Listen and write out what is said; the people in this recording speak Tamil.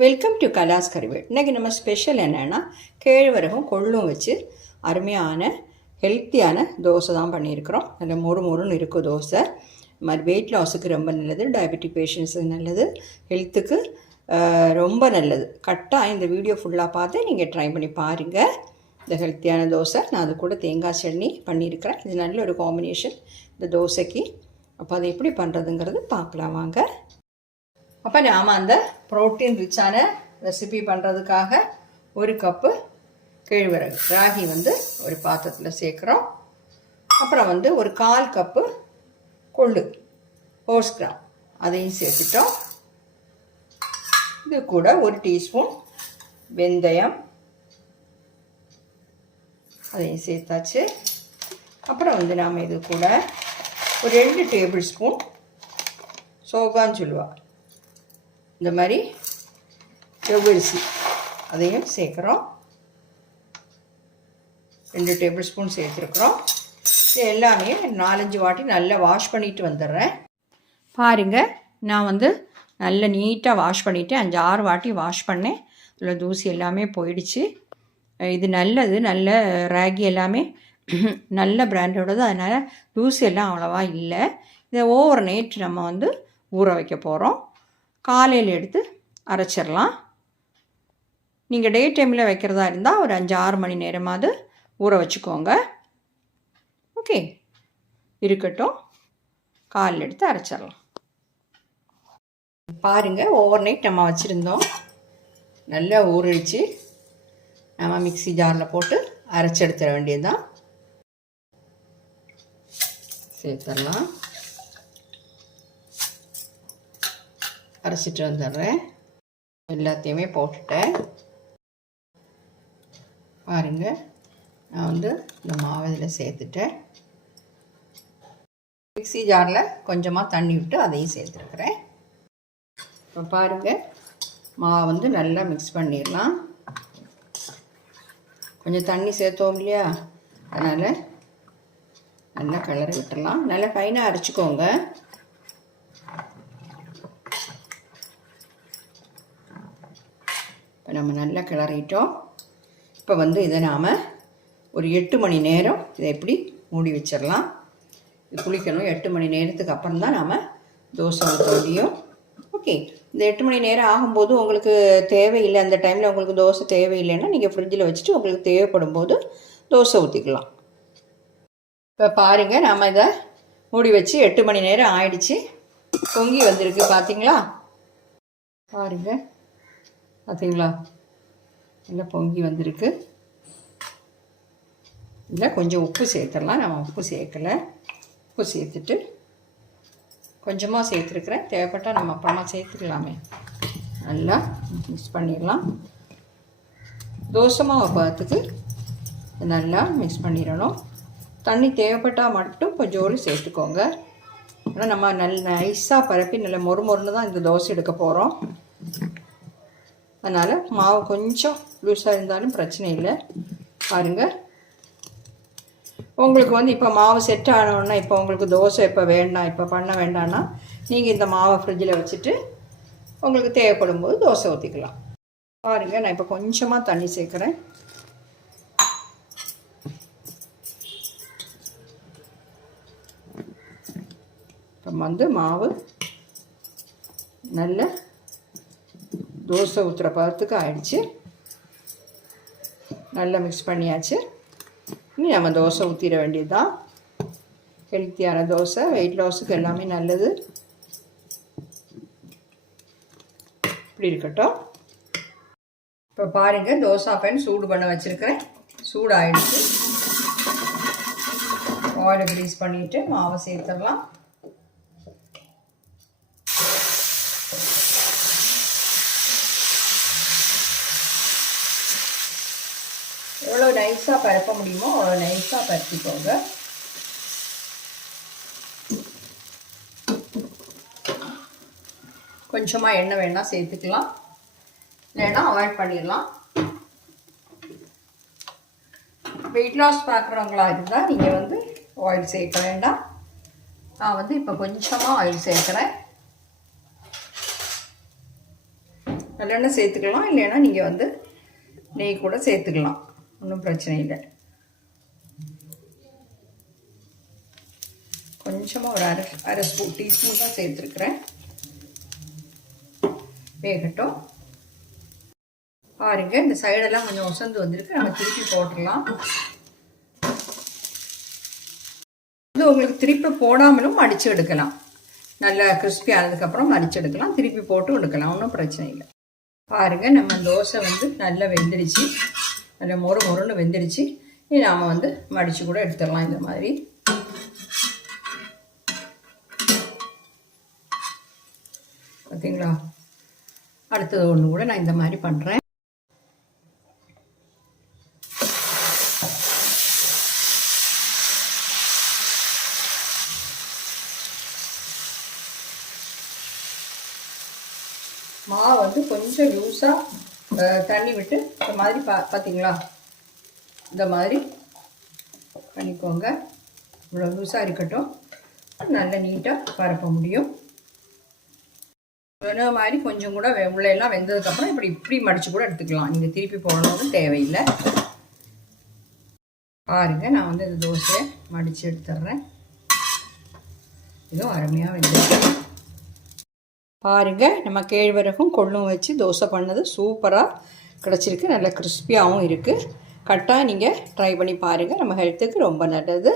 Welcome to கலாஸ் கறிவேல். இன்றைக்கி நம்ம ஸ்பெஷல் என்னென்னா கேழ்வரகும் கொள்ளும் வச்சு அருமையான ஹெல்த்தியான தோசை தான் பண்ணியிருக்கிறோம். நல்ல மொறுன்னு இருக்கும் தோசை. இது மாதிரி வெயிட் லாஸுக்கு ரொம்ப நல்லது, டயபெட்டிக் பேஷண்ட்ஸுக்கு நல்லது, ஹெல்த்துக்கு ரொம்ப நல்லது. கரெக்டாக இந்த வீடியோ ஃபுல்லாக பார்த்து நீங்கள் ட்ரை பண்ணி பாருங்கள். இந்த ஹெல்த்தியான தோசை நான் அது கூட தேங்காய் சட்னி பண்ணியிருக்கிறேன். இது நல்ல ஒரு காம்பினேஷன் இந்த தோசைக்கு. அப்போ அதை எப்படி பண்ணுறதுங்கிறது பார்க்கலாம் வாங்க. அப்போ நாம் அந்த ப்ரோட்டீன் ரிச்சான ரெசிபி பண்ணுறதுக்காக 1 கப்பு கேழ்வரகு ராகி ஒரு பாத்திரத்தில் சேர்க்குறோம். அப்புறம் ஒரு 1/4 கப்பு கொள்ளு ஹோர்ஸ் கிராம் அதையும் சேர்த்துட்டோம். இது கூட 1 டீஸ்பூன் வெந்தயம் அதையும் சேர்த்தாச்சு. அப்புறம் நாம் இது கூட ஒரு 2 டேபிள் ஸ்பூன் சோகாஞ்சுலுவா இந்த மாதிரி செவ்வரிசி அதையும் சேர்க்குறோம். 2 டேபிள் ஸ்பூன் சேர்த்துருக்குறோம். இது எல்லாமே 4-5 வாட்டி நல்லா வாஷ் பண்ணிட்டு வந்துடுறேன். பாருங்கள், நான் நல்லா நீட்டாக வாஷ் பண்ணிவிட்டு 5-6 வாட்டி வாஷ் பண்ணேன். அதில் தூசி எல்லாமே போயிடுச்சு. இது நல்லது, நல்ல ராகி எல்லாமே நல்ல பிராண்டோடது, அதனால் தூசி எல்லாம் அவ்வளோவா இல்லை. இதை ஓவர் நைட் நம்ம ஊற வைக்க போகிறோம். காலையில் எடுத்து அரைச்சிடலாம். நீங்கள் டே டைமில் வைக்கிறதா இருந்தால் ஒரு 5-6 மணி நேரமாவது ஊற வச்சுக்கோங்க. ஓகே, இருக்கட்டும். காலையில் எடுத்து அரைச்சிடலாம். பாருங்கள், ஓவர் நைட் நம்ம வச்சுருந்தோம். நல்லா ஊறிடுச்சு. நம்ம மிக்ஸி ஜாரில் போட்டு அரைச்சி எடுத்துட வேண்டியதுதான். சேர்த்துடலாம். அரைச்சிட்டு வந்துடுறேன். எல்லாத்தையுமே போட்டுட்டேன். பாருங்கள், நான் இந்த மாவு இதில் சேர்த்துட்டேன். மிக்ஸி ஜாரில் கொஞ்சமாக தண்ணி விட்டு அதையும் சேர்த்துருக்குறேன். இப்போ பாருங்கள், மாவு நல்லா மிக்ஸ் பண்ணிடலாம். கொஞ்சம் தண்ணி சேர்த்தோம் இல்லையா, அதனால் நல்லா கலரை விட்டுடலாம். நல்லா ஃபைனாக அரைச்சிக்கோங்க. இப்போ நம்ம நல்லா கிளறிட்டோம். இப்போ இதை நாம் ஒரு 8 மணி நேரம் இதை எப்படி மூடி வச்சிடலாம். இது புளிக்கணும். 8 மணி நேரத்துக்கு அப்புறம் தான் நாம் தோசை ஊற்ற முடியும். ஓகே, இந்த 8 மணி நேரம் ஆகும்போது உங்களுக்கு தேவையில்லை, அந்த டைமில் உங்களுக்கு தோசை தேவையில்லைன்னா நீங்கள் ஃப்ரிட்ஜில் வச்சுட்டு உங்களுக்கு தேவைப்படும் போது தோசை ஊற்றிக்கலாம். இப்போ பாருங்கள், நாம் இதை மூடி வச்சு 8 மணி நேரம் ஆயிடுச்சு. பொங்கி வந்திருக்கு, பார்த்தீங்களா? பாருங்கள், பார்த்தீங்களா? நல்லா பொங்கி வந்திருக்கு. இதில் கொஞ்சம் உப்பு சேர்த்துடலாம். நம்ம உப்பு சேர்க்கலை. உப்பு சேர்த்துட்டு கொஞ்சமாக சேர்த்துருக்குறேன். தேவைப்பட்டால் நம்ம அப்புறமா சேர்த்துக்கலாமே. நல்லா மிக்ஸ் பண்ணிடலாம். தோசை மாவு பார்த்துக்கு நல்லா மிக்ஸ் பண்ணிடணும். தண்ணி தேவைப்பட்டால் மட்டும் கொஞ்சோடு சேர்த்துக்கோங்க. ஆனால் நம்ம நைஸாக பரப்பி நல்ல மொறுன்னு தான் இந்த தோசை எடுக்க போகிறோம். அதனால் மாவு கொஞ்சம் லூஸாக இருந்தாலும் பிரச்சனை இல்லை. பாருங்கள், உங்களுக்கு இப்போ மாவு செட் ஆனோன்னா, இப்போ உங்களுக்கு தோசை இப்போ வேண்டாம், இப்போ பண்ண வேண்டாம்னா நீங்கள் இந்த மாவை ஃப்ரிட்ஜில் வச்சுட்டு உங்களுக்கு தேவைப்படும் போது தோசை ஊற்றிக்கலாம். பாருங்கள், நான் இப்போ கொஞ்சமாக தண்ணி சேர்க்குறேன். இப்போ மாவு நல்ல தோசை ஊற்றுற பதத்துக்கு ஆயிடுச்சு. நல்லா மிக்ஸ் பண்ணியாச்சு. இனி நம்ம தோசை ஊற்றிட வேண்டியது தான். ஹெல்த்தியான தோசை, வெயிட் லாஸுக்கு எல்லாமே நல்லது. இப்படி இருக்கட்டும். இப்போ பாருங்கள், தோசை பேன் சூடு பண்ண வச்சுருக்கிறேன். சூடு ஆயிடுச்சு. ஆயிலை க்ரீஸ் பண்ணிவிட்டு மாவை சேர்த்துடலாம். எவ்வளோ நைஸாக பரப்ப முடியுமோ அவ்வளோ நைஸாக பரப்பிக்கோங்க. கொஞ்சமாக எண்ணெய் வேணால் சேர்த்துக்கலாம், இல்லைன்னா அவாய்ட் பண்ணிடலாம். வெயிட் லாஸ் பார்க்குறவங்களா இருந்தால் நீங்கள் ஆயில் சேர்க்க வேண்டாம். நான் இப்போ கொஞ்சமாக ஆயில் சேர்க்குறேன். நல்லெண்ணெய் சேர்த்துக்கலாம், இல்லைன்னா நீங்கள் வந்து நெய் கூட சேர்த்துக்கலாம், ஒன்றும் பிரச்சனை இல்லை. கொஞ்சமாக ஒரு அரை டீஸ்பூன் தான் சேர்த்துருக்குறேன். வேகட்டும். பாருங்க, இந்த சைடெல்லாம் கொஞ்சம் உசந்து வந்திருக்கு. நம்ம திருப்பி போட்டுடலாம். இது உங்களுக்கு திருப்பி போடாமலும் மடித்து எடுக்கலாம். நல்லா கிறிஸ்பி ஆனதுக்கப்புறம் மடித்து எடுக்கலாம், திருப்பி போட்டு எடுக்கலாம், ஒன்றும் பிரச்சனை இல்லை. பாருங்கள், நம்ம தோசை வந்து நல்லா வெந்துடுச்சு, நல்லா மொறுன்னு வெந்துடுச்சு. இனி நாம் வந்து மடித்து கூட எடுத்துடலாம் இந்த மாதிரி. பார்த்தீங்களா? அடுத்தது ஒன்று கூட நான் இந்த மாதிரி பண்ணுறேன். மாவு வந்து கொஞ்சம் லூஸாக தண்ணி விட்டு இந்த மாதிரி பார்த்தீங்களா, இந்த மாதிரி பண்ணிக்கோங்க. இவ்வளோ லூஸாக இருக்கட்டும், நல்லா நீட்டாக பரப்ப முடியும். இந்த மாதிரி கொஞ்சம் கூட உள்ளெல்லாம் வெந்ததுக்கப்புறம் இப்படி மடித்து கூட எடுத்துக்கலாம். நீங்கள் திருப்பி போடணும்னு தேவையில்லை. பாருங்கள், நான் வந்து இந்த தோசையை மடித்து எடுத்துடுறேன். இதுவும் அருமையாக வெந்துருக்கு. பாருங்கள், நம்ம கேழ்வரகும் கொள்ளும் வச்சு தோசை பண்ணது சூப்பராக கிடச்சிருக்கு. நல்லா கிறிஸ்பியாகவும் இருக்குது. கரெக்டாக நீங்கள் ட்ரை பண்ணி பாருங்கள். நம்ம ஹெல்த்துக்கு ரொம்ப நல்லது.